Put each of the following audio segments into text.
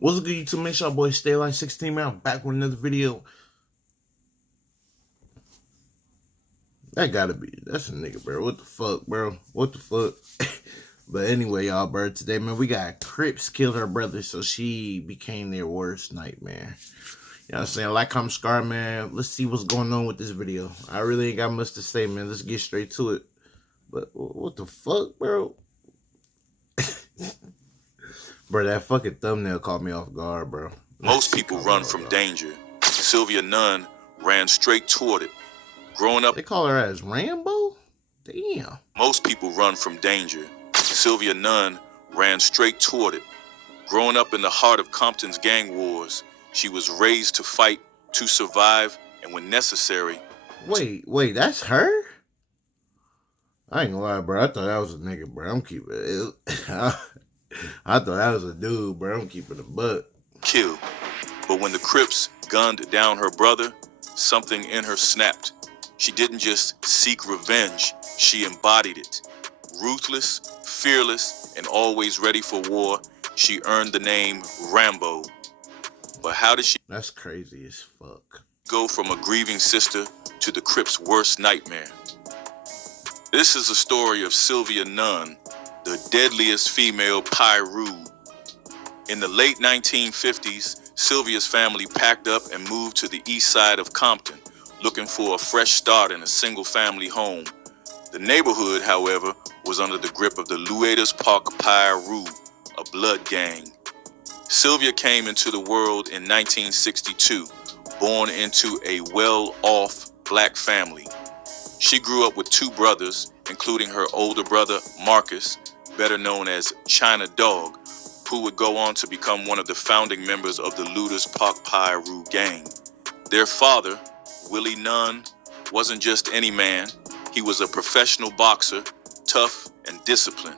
What's good, YouTube? Make sure boy stay like 16, man. I'm back with another video. That's a nigga, bro. What the fuck, bro? What the fuck? But anyway, y'all, bro, today, man, we got Crips killed her brother, so she became their worst nightmare. You know what I'm saying? Like, I'm Scar, man. Let's see what's going on with this video. I really ain't got much to say, man. Let's get straight to it. But what the fuck, bro? Bro, that fucking thumbnail caught me off guard, bro. Most people run from danger. Sylvia Nunn ran straight toward it. Growing up, they call her as Rambo? Damn. Most people run from danger. Sylvia Nunn ran straight toward it. Growing up in the heart of Compton's gang wars, she was raised to fight, to survive, and when necessary. Wait, that's her? I ain't gonna lie, bro. I thought that was a nigga, bro. I'm keeping it. I thought that was a dude, bro. I'm keeping a butt. Kill. But when the Crips gunned down her brother, something in her snapped. She didn't just seek revenge, she embodied it. Ruthless, fearless, and always ready for war, she earned the name Rambo. But how did she... That's crazy as fuck. ...go from a grieving sister to the Crips' worst nightmare? This is the story of Sylvia Nunn, the deadliest female Piru. In the late 1950s, Sylvia's family packed up and moved to the east side of Compton, looking for a fresh start in a single-family home. The neighborhood, however, was under the grip of the Lueders Piru, a blood gang. Sylvia came into the world in 1962, born into a well-off black family. She grew up with two brothers, including her older brother, Marcus, better known as China Dog, who would go on to become one of the founding members of the Lueders Piru gang. Their father, Willie Nunn, wasn't just any man. He was a professional boxer, tough and disciplined.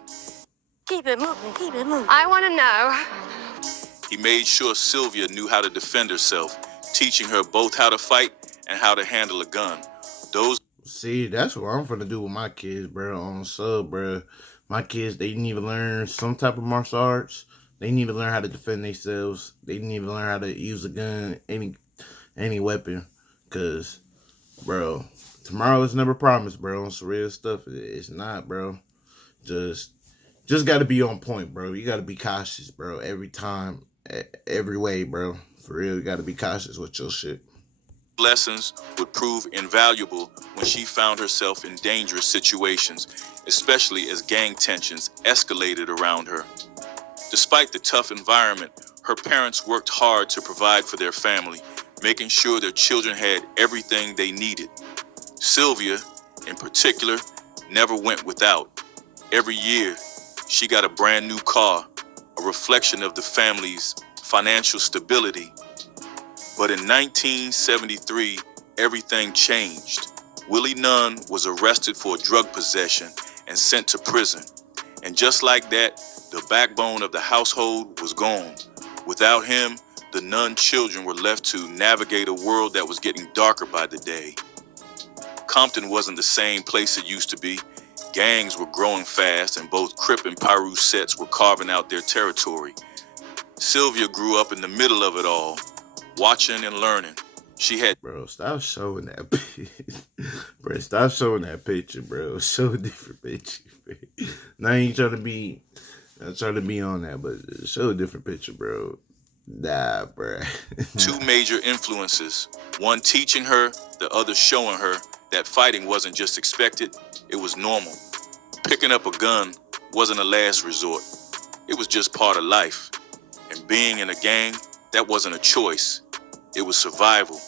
Keep it moving, keep it moving. I want to know. He made sure Sylvia knew how to defend herself, teaching her both how to fight and how to handle a gun. See, that's what I'm finna do with my kids, bro, on sub, bro. My kids, they need to learn some type of martial arts. They need to learn how to defend themselves. They need to learn how to use a gun, any weapon. Cause, bro, tomorrow is never promised, bro. On some real stuff, it's not, bro. Just gotta be on point, bro. You gotta be cautious, bro. Every time, every way, bro. For real, you gotta be cautious with your shit. Lessons would prove invaluable when she found herself in dangerous situations, especially as gang tensions escalated around her. Despite the tough environment, her parents worked hard to provide for their family, making sure their children had everything they needed. Sylvia, in particular, never went without. Every year, she got a brand new car, a reflection of the family's financial stability. But in 1973, everything changed. Willie Nunn was arrested for drug possession and sent to prison. And just like that, the backbone of the household was gone. Without him, the Nunn children were left to navigate a world that was getting darker by the day. Compton wasn't the same place it used to be. Gangs were growing fast, and both Crip and Piru sets were carving out their territory. Sylvia grew up in the middle of it all, watching and learning. She had... Bro, stop showing that bro, stop showing that picture, bro. Show a different picture, bro. Now you trying to be on that, but show a different picture, bro. Nah, bro. Two major influences, one teaching her, the other showing her that fighting wasn't just expected, it was normal. Picking up a gun wasn't a last resort. It was just part of life. And being in a gang, that wasn't a choice. It was survival.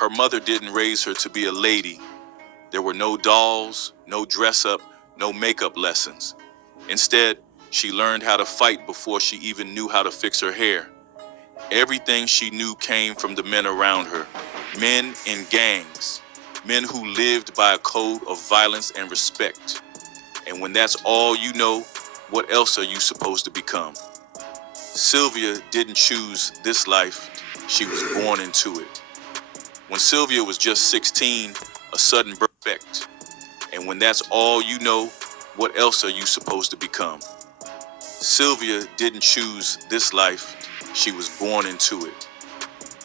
Her mother didn't raise her to be a lady. There were no dolls, no dress up, no makeup lessons. Instead, she learned how to fight before she even knew how to fix her hair. Everything she knew came from the men around her, men in gangs, men who lived by a code of violence and respect. And when that's all you know, what else are you supposed to become? Sylvia didn't choose this life, she was born into it. When Sylvia was just 16, a sudden birth. And when that's all you know, what else are you supposed to become? Sylvia didn't choose this life, she was born into it.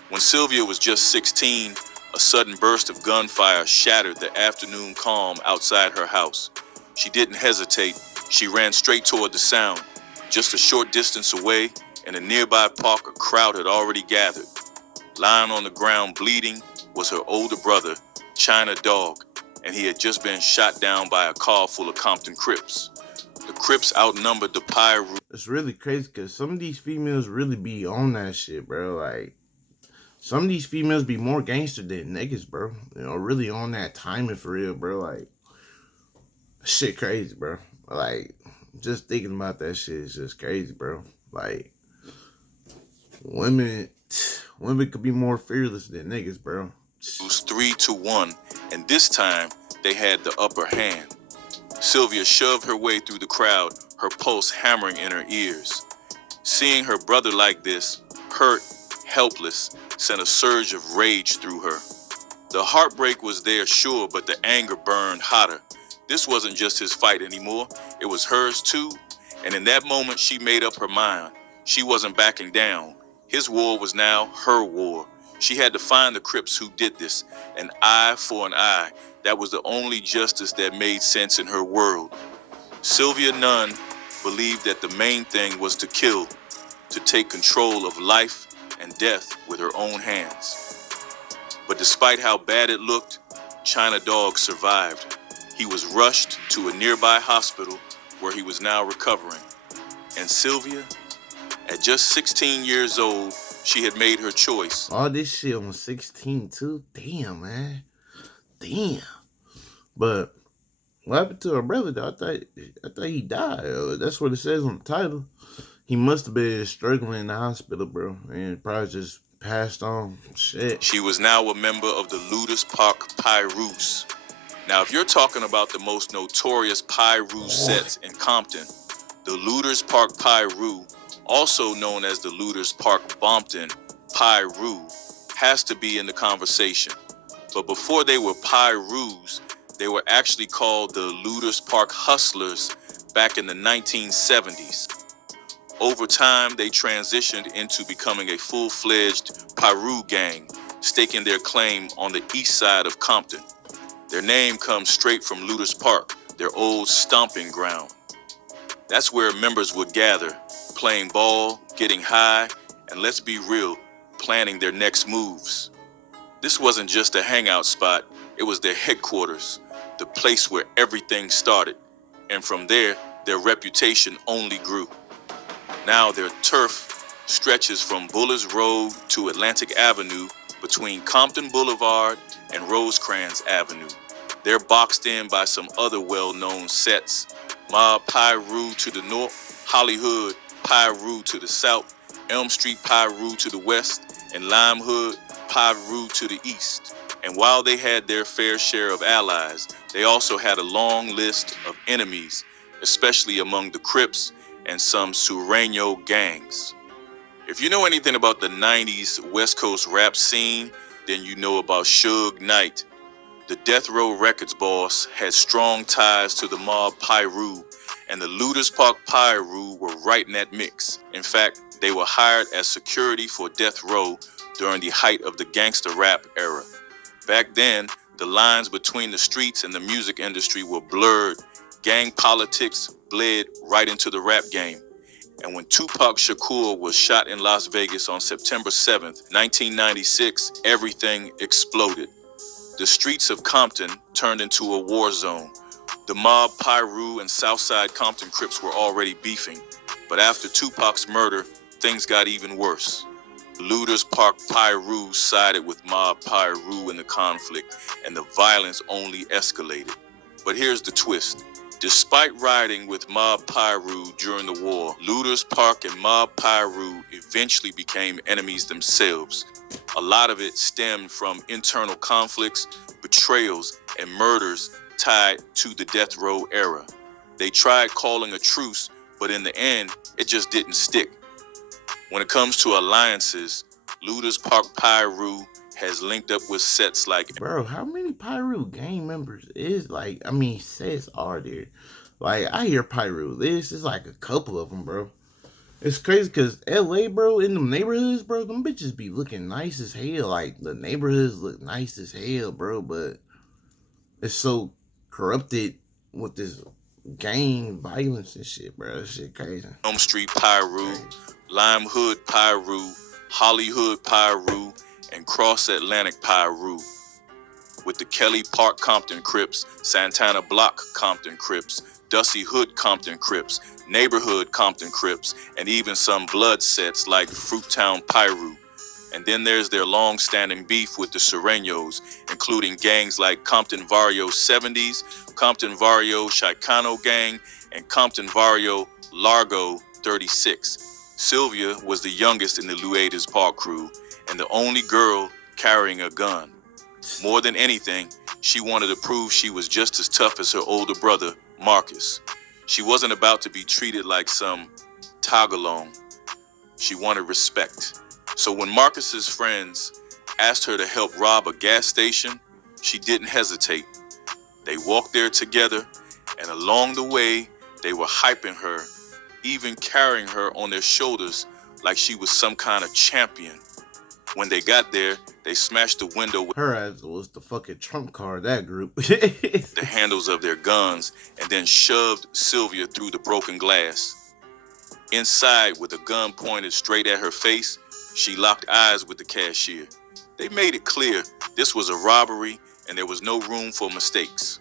When Sylvia was just 16, a sudden burst of gunfire shattered the afternoon calm outside her house. She didn't hesitate, she ran straight toward the sound. Just a short distance away, in a nearby park, a crowd had already gathered. Lying on the ground bleeding was her older brother, China Dog, and he had just been shot down by a car full of Compton Crips. The Crips outnumbered the Piru. It's really crazy because some of these females really be on that shit, bro. Like, some of these females be more gangster than niggas, bro. You know, really on that timing for real, bro. Like, shit crazy, bro. Like, just thinking about that shit is just crazy, bro. Like, women could be more fearless than niggas, bro. It was 3-1, and this time they had the upper hand. Sylvia shoved her way through the crowd, her pulse hammering in her ears. Seeing her brother like this, hurt, helpless, sent a surge of rage through her. The heartbreak was there, sure, but the anger burned hotter. This wasn't just his fight anymore, it was hers too. And in that moment, she made up her mind. She wasn't backing down. His war was now her war. She had to find the Crips who did this, an eye for an eye. That was the only justice that made sense in her world. Sylvia Nunn believed that the main thing was to kill, to take control of life and death with her own hands. But despite how bad it looked, China Dog survived. He was rushed to a nearby hospital where he was now recovering. And Sylvia, at just 16 years old, she had made her choice. All this shit on 16 too? Damn, man. Damn. But what happened to her brother, though? I thought he died. That's what it says on the title. He must have been struggling in the hospital, bro, and probably just passed on. Shit. She was now a member of the Lueders Park Pirus. Now, if you're talking about the most notorious Piru sets in Compton, the Lueders Park Piru, also known as the Lueders Park Bompton Piru, has to be in the conversation. But before they were Pirus, they were actually called the Lueders Park Hustlers back in the 1970s. Over time, they transitioned into becoming a full-fledged Piru gang, staking their claim on the east side of Compton. Their name comes straight from Lueders Park, their old stomping ground. That's where members would gather, playing ball, getting high, and let's be real, planning their next moves. This wasn't just a hangout spot, it was their headquarters, the place where everything started. And from there, their reputation only grew. Now their turf stretches from Bullis Road to Atlantic Avenue between Compton Boulevard and Rosecrans Avenue. They're boxed in by some other well-known sets. Mob Piru to the north, Hollywood Piru to the south, Elm Street Piru to the west, and Lime Hood Piru to the east. And while they had their fair share of allies, they also had a long list of enemies, especially among the Crips and some Sureño gangs. If you know anything about the 90s West Coast rap scene, then you know about Suge Knight. The Death Row Records boss had strong ties to the mob Piru, and the Lueders Park Piru were right in that mix. In fact, they were hired as security for Death Row during the height of the gangster rap era. Back then, the lines between the streets and the music industry were blurred. Gang politics bled right into the rap game. And when Tupac Shakur was shot in Las Vegas on September 7th, 1996, everything exploded. The streets of Compton turned into a war zone. The mob Piru and Southside Compton Crips were already beefing. But after Tupac's murder, things got even worse. Lueders Park Piru sided with mob Piru in the conflict, and the violence only escalated. But here's the twist. Despite riding with mob Piru during the war, Lueders Park and mob Piru eventually became enemies themselves. A lot of it stemmed from internal conflicts, betrayals, and murders tied to the death row era. They tried calling a truce, but in the end, it just didn't stick. When it comes to alliances, Lueders Park Piru has linked up with sets like... Bro, how many Piru gang members sets are there? Like, I hear Piru. This is like a couple of them, bro. It's crazy because LA, bro, in them neighborhoods, bro, them bitches be looking nice as hell. Like, the neighborhoods look nice as hell, bro, but it's so corrupted with this gang violence and shit, bro. That shit crazy. Elm Street Piru, Lime Hood Piru, Hollywood Piru, and Cross Atlantic Piru. With the Kelly Park Compton Crips, Santana Block Compton Crips, Dusty Hood Compton Crips, Neighborhood Compton Crips, and even some blood sets like Fruittown Piru. And then there's their long-standing beef with the Sureños, including gangs like Compton Vario 70s, Compton Vario Chicano Gang, and Compton Vario Largo 36. Sylvia was the youngest in the Lueders Park crew and the only girl carrying a gun. More than anything, she wanted to prove she was just as tough as her older brother, Marcus. She wasn't about to be treated like some tagalong. She wanted respect. So when Marcus's friends asked her to help rob a gas station, she didn't hesitate. They walked there together, and along the way, they were hyping her, even carrying her on their shoulders like she was some kind of champion. When they got there, they smashed the window with her ass was the fucking trump card of that group. the handles of their guns and then shoved Sylvia through the broken glass. Inside, with a gun pointed straight at her face, she locked eyes with the cashier. They made it clear this was a robbery and there was no room for mistakes.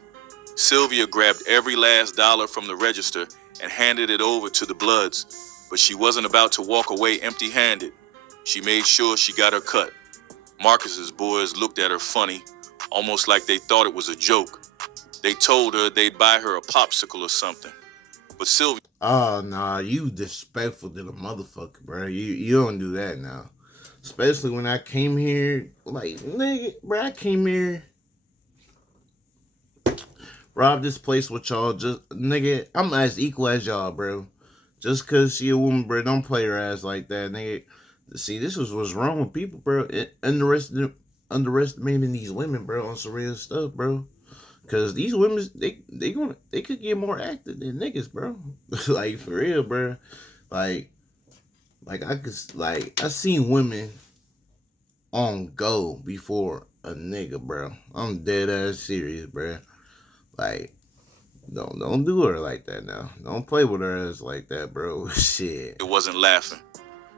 Sylvia grabbed every last dollar from the register and handed it over to the Bloods, but she wasn't about to walk away empty-handed. She made sure she got her cut. Marcus's boys looked at her funny, almost like they thought it was a joke. They told her they'd buy her a popsicle or something. But Sylvia... Oh, nah, you disrespectful to the motherfucker, bro. You don't do that now. Especially when I came here, like, nigga, bro, I came here, robbed this place with y'all, just, nigga, I'm as equal as y'all, bro. Just cause she a woman, bro, don't play her ass like that, nigga. See, this is what's wrong with people, bro. Underestimating these women, bro, on some real stuff, bro. Cause these women, they could get more active than niggas, bro. Like, for real, bro. Like I seen women on go before a nigga, bro. I'm dead ass serious, bro. Like, don't do her like that now. Don't play with her ass like that, bro. Shit. It wasn't laughing.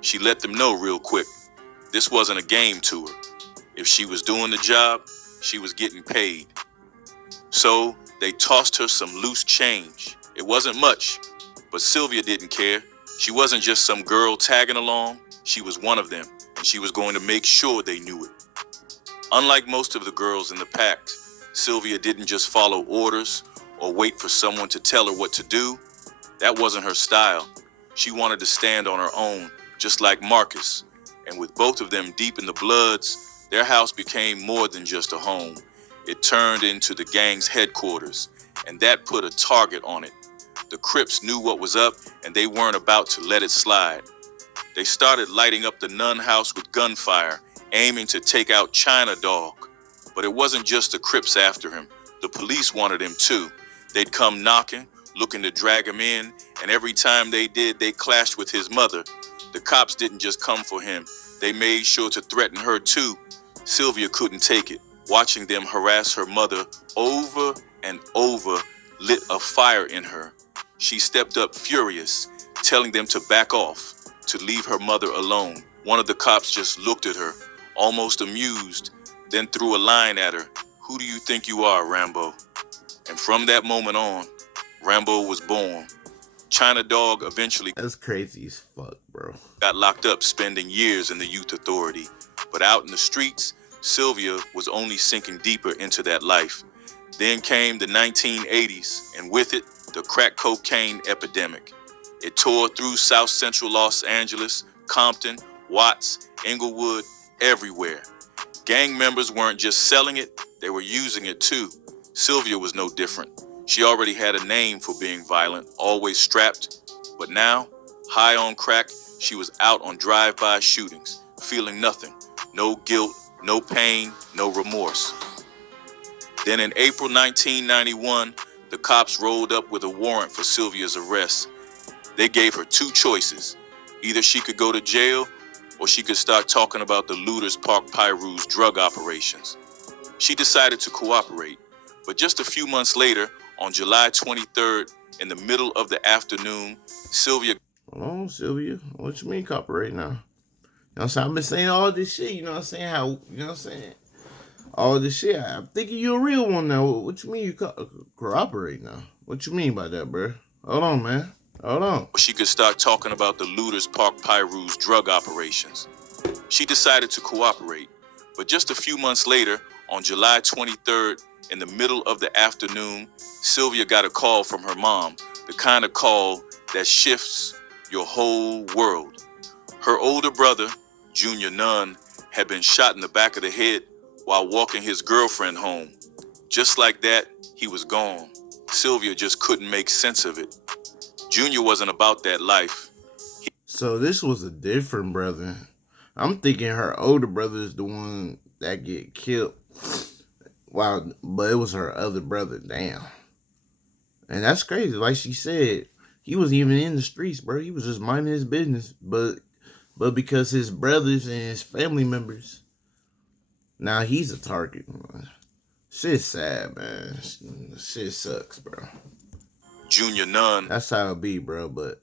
She let them know real quick. This wasn't a game to her. If she was doing the job, she was getting paid. So they tossed her some loose change. It wasn't much, but Sylvia didn't care. She wasn't just some girl tagging along. She was one of them, and she was going to make sure they knew it. Unlike most of the girls in the pack, Sylvia didn't just follow orders or wait for someone to tell her what to do. That wasn't her style. She wanted to stand on her own, just like Marcus. And with both of them deep in the Bloods, their house became more than just a home. It turned into the gang's headquarters, and that put a target on it. The Crips knew what was up, and they weren't about to let it slide. They started lighting up the Nun house with gunfire, aiming to take out China Dog. But it wasn't just the Crips after him. The police wanted him too. They'd come knocking, looking to drag him in, and every time they did, they clashed with his mother. The cops didn't just come for him. They made sure to threaten her too. Sylvia couldn't take it. Watching them harass her mother over and over lit a fire in her. She stepped up furious, telling them to back off, to leave her mother alone. One of the cops just looked at her, almost amused, then threw a line at her. "Who do you think you are, Rambo?" And from that moment on, Rambo was born. China Dog eventually... That's crazy as fuck, bro. ...got locked up, spending years in the youth authority. But out in the streets, Sylvia was only sinking deeper into that life. Then came the 1980s, and with it, the crack cocaine epidemic. It tore through South Central Los Angeles, Compton, Watts, Inglewood, everywhere. Gang members weren't just selling it, they were using it too. Sylvia was no different. She already had a name for being violent, always strapped. But now, high on crack, she was out on drive-by shootings, feeling nothing. No guilt, no pain, no remorse. Then in April 1991, The cops rolled up with a warrant for Sylvia's arrest. They gave her two choices. Either she could go to jail or she could start talking about the Lueders Park Pirus drug operations. She decided to cooperate, but just a few months later, on July 23rd, in the middle of the afternoon, Sylvia... Hold on, Sylvia. What you mean cooperate now? You know what I'm saying? I've been saying all this shit, you know what I'm saying? How, you know what I'm saying? All this shit. I'm thinking you're a real one now. What you mean you cooperate now? What you mean by that, bro? Hold on, man. Hold on. She could start talking about the Lueders Park Pirus drug operations. She decided to cooperate, but just a few months later, on July 23rd, in the middle of the afternoon, Sylvia got a call from her mom, the kind of call that shifts your whole world. Her older brother, Junior Nunn, had been shot in the back of the head while walking his girlfriend home. Just like that, he was gone. Sylvia just couldn't make sense of it. Junior wasn't about that life. So this was a different brother. I'm thinking her older brother is the one that get killed. Wow, but it was her other brother. Damn. And that's crazy. Like she said, he wasn't even in the streets, bro. He was just minding his business. But because his brothers and his family members, now he's a target. Shit's sad, man. Shit sucks, bro. Junior Nunn. That's how it be, bro. But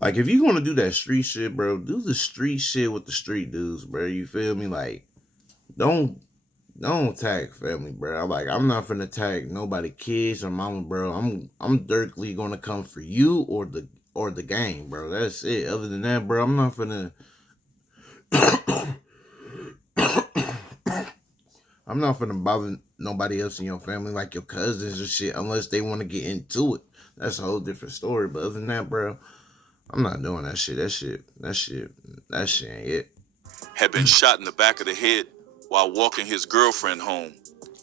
like, if you want to do that street shit, bro, do the street shit with the street dudes, bro. You feel me? Like, don't tag family, bro. I'm not finna tag nobody, kids or mama, bro. I'm directly gonna come for you or the gang, bro. That's it. Other than that, bro, I'm not finna. I'm not finna bother nobody else in your family, like your cousins or shit, unless they want to get into it. That's a whole different story. But other than that, bro, I'm not doing that shit. That shit ain't it. Had been shot in the back of the head while walking his girlfriend home.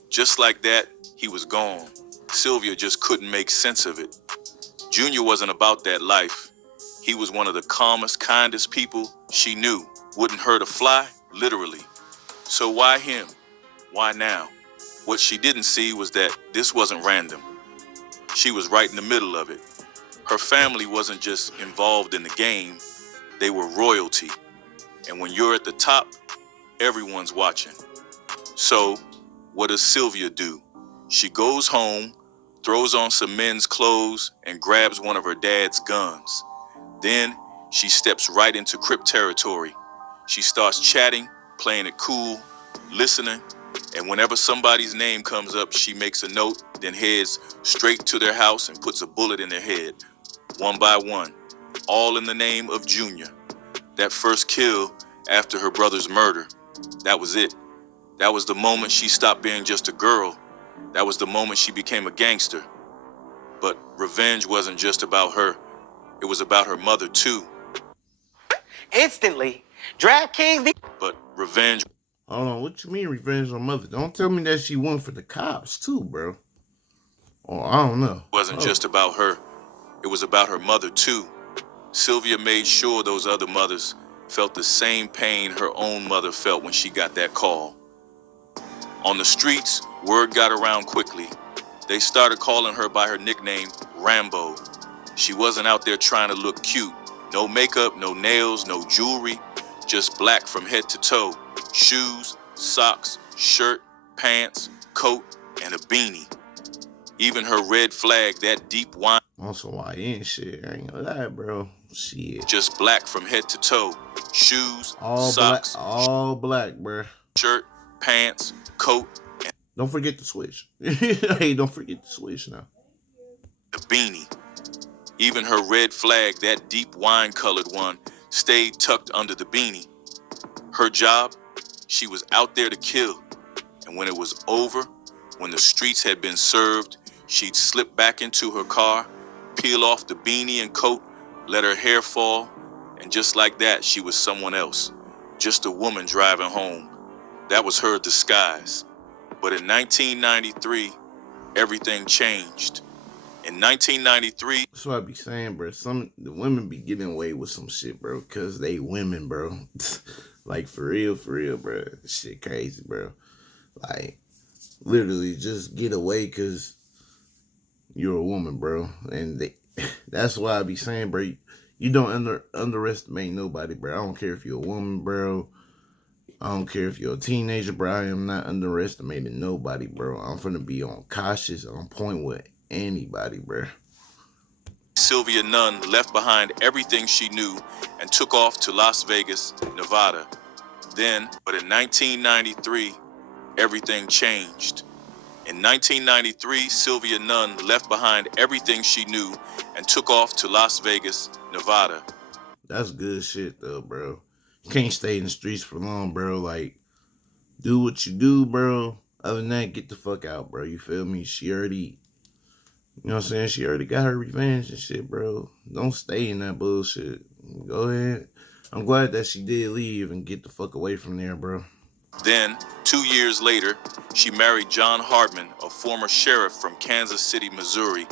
Just like that, he was gone. Sylvia just couldn't make sense of it. Junior wasn't about that life. He was one of the calmest, kindest people she knew. Wouldn't hurt a fly, literally. So why him? Why now? What she didn't see was that this wasn't random. She was right in the middle of it. Her family wasn't just involved in the game, they were royalty. And when you're at the top, everyone's watching. So, what does Sylvia do? She goes home, throws on some men's clothes, and grabs one of her dad's guns. Then, she steps right into Crip territory. She starts chatting, playing it cool, listening, and whenever somebody's name comes up, she makes a note, then heads straight to their house and puts a bullet in their head, one by one, all in the name of Junior. That first kill after her brother's murder, that was it. That was the moment she stopped being just a girl. That was the moment she became a gangster. But revenge wasn't just about her. It was about her mother, too. Instantly, DraftKings... But revenge... Hold on, what you mean revenge on mother? Don't tell me that she went for the cops, too, bro. Or I don't know. Wasn't just about her. It was about her mother, too. Sylvia made sure those other mothers felt the same pain her own mother felt when she got that call. On the streets, word got around quickly. They started calling her by her nickname, Rambo. She wasn't out there trying to look cute. No makeup, no nails, no jewelry, just black from head to toe. Shoes, socks, shirt, pants, coat, and a beanie. Even her red flag, that deep wine. Also, why ain't shit? I ain't gonna lie, bro. Shit. Just black from head to toe. Shoes, all socks, black, all black, bro. Shirt, pants, coat, and don't forget to switch. Hey, don't forget to switch now. A beanie. Even her red flag, that deep wine-colored one, stayed tucked under the beanie. Her job? She was out there to kill. And when it was over, when the streets had been served, she'd slip back into her car, peel off the beanie and coat, let her hair fall, and just like that, she was someone else. Just a woman driving home. That was her disguise. But in 1993, everything changed. In 1993... That's what I be saying, bro. The women be getting away with some shit, bro, because they women, bro. Like, for real, bro. Shit crazy, bro. Like, literally just get away because you're a woman, bro. And that's why I be saying, bro, you don't underestimate nobody, bro. I don't care if you're a woman, bro. I don't care if you're a teenager, bro. I am not underestimating nobody, bro. I'm finna be on cautious, on point with anybody, bro. Sylvia Nunn left behind everything she knew and took off to Las Vegas, Nevada. But in 1993, everything changed. In 1993, Sylvia Nunn left behind everything she knew and took off to Las Vegas, Nevada. That's good shit, though, bro. You can't stay in the streets for long, bro. Like, do what you do, bro. Other than that, get the fuck out, bro. You feel me? She already, you know what I'm saying? She already got her revenge and shit, bro. Don't stay in that bullshit. Go ahead. I'm glad that she did leave and get the fuck away from there, bro. Then, 2 years later, she married John Hardman, a former sheriff from Kansas City, Missouri,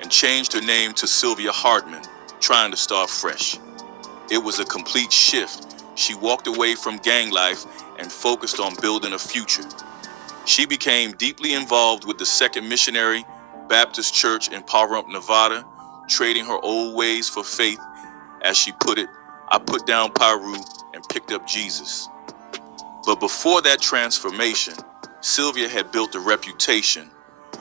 and changed her name to Sylvia Hardman, trying to start fresh. It was a complete shift. She walked away from gang life and focused on building a future. She became deeply involved with the Second Missionary Baptist Church in Pahrump, Nevada, trading her old ways for faith. As she put it, I put down Piru and picked up Jesus. But before that transformation, Sylvia had built a reputation,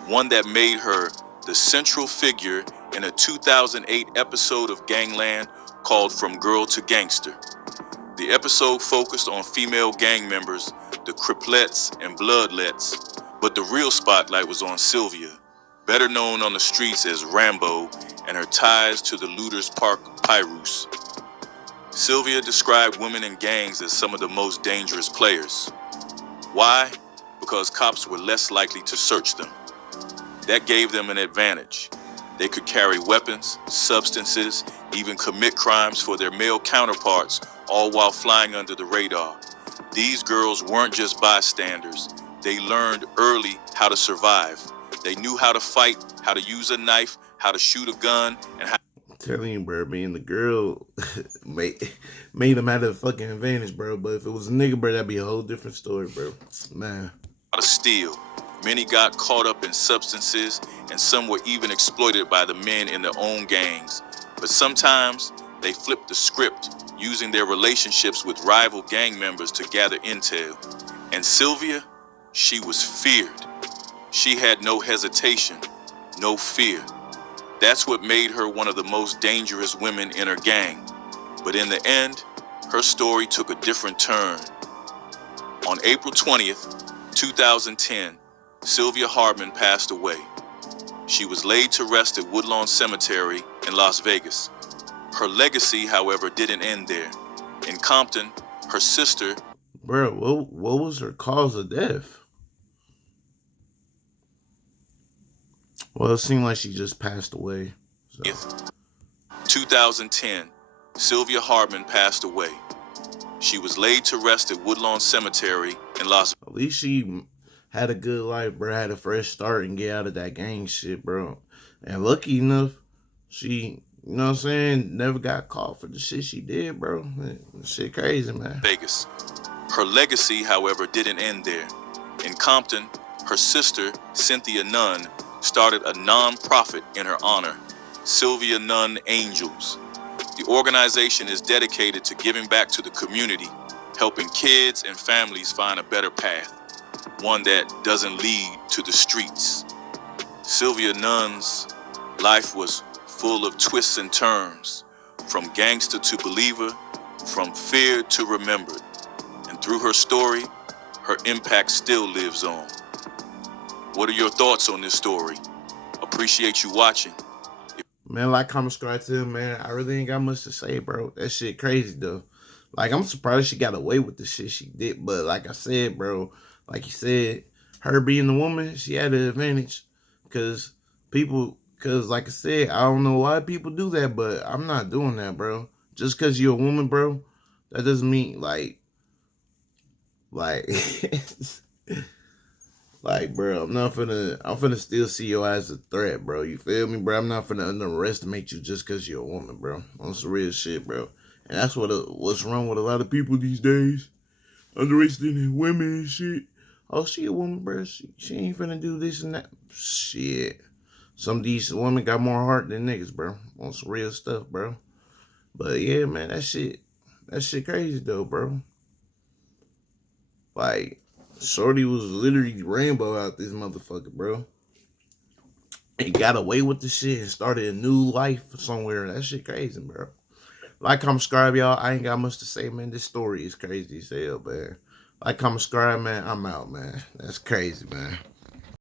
one that made her the central figure in a 2008 episode of Gangland called From Girl to Gangster. The episode focused on female gang members, the Crips and Bloodlets, but the real spotlight was on Sylvia, better known on the streets as Rambo, and her ties to the Lueders Park Pirus. Sylvia described women in gangs as some of the most dangerous players. Why? Because cops were less likely to search them. That gave them an advantage. They could carry weapons, substances, even commit crimes for their male counterparts, all while flying under the radar. These girls weren't just bystanders. They learned early how to survive. They knew how to fight, how to use a knife, how to shoot a gun, and how Telling you, bro, being the girl made them have a fucking advantage, bro. But if it was a nigga, bro, that'd be a whole different story, bro. Man. to steal. Many got caught up in substances, and some were even exploited by the men in their own gangs. But sometimes they flipped the script, using their relationships with rival gang members to gather intel. And Sylvia, she was feared. She had no hesitation, no fear. That's what made her one of the most dangerous women in her gang. But in the end, her story took a different turn. On April 20th, 2010, Sylvia Hardman passed away. She was laid to rest at Woodlawn Cemetery in Las Vegas. Her legacy, however, didn't end there. In Compton, her sister... Bro, what was her cause of death? Well, it seemed like she just passed away. So. 2010, Sylvia Hardman passed away. She was laid to rest at Woodlawn Cemetery in Las Vegas. At least she had a good life, bro. Had a fresh start and get out of that gang shit, bro. And lucky enough, she, you know what I'm saying, never got caught for the shit she did, bro. Shit crazy, man. Vegas. Her legacy, however, didn't end there. In Compton, her sister, Cynthia Nunn, started a non-profit in her honor, Sylvia Nunn Angels. The organization is dedicated to giving back to the community, helping kids and families find a better path, one that doesn't lead to the streets. Sylvia Nunn's life was full of twists and turns, from gangster to believer, from feared to remembered. And through her story, her impact still lives on. What are your thoughts on this story? Appreciate you watching. Man, like, comment, subscribe to him, man. I really ain't got much to say, bro. That shit crazy, though. Like, I'm surprised she got away with the shit she did. But like I said, bro, like you said, her being the woman, she had an advantage. Because like I said, I don't know why people do that, but I'm not doing that, bro. Just because you're a woman, bro, that doesn't mean, like, like, bro, I'm finna still see you as a threat, bro. You feel me, bro? I'm not finna underestimate you just because you're a woman, bro. On some real shit, bro. And that's what's wrong with a lot of people these days. Underestimating women and shit. Oh, she a woman, bro. She ain't finna do this and that. Shit. Some of these women got more heart than niggas, bro. On some real stuff, bro. But yeah, man, that shit crazy though, bro. Like, Shorty was literally Rambo out this motherfucker, bro. And got away with the shit and started a new life somewhere. That shit crazy, bro. Like, comment, subscribe, y'all. I ain't got much to say, man. This story is crazy as hell, man. Like, comment, subscribe, man. I'm out, man. That's crazy, man.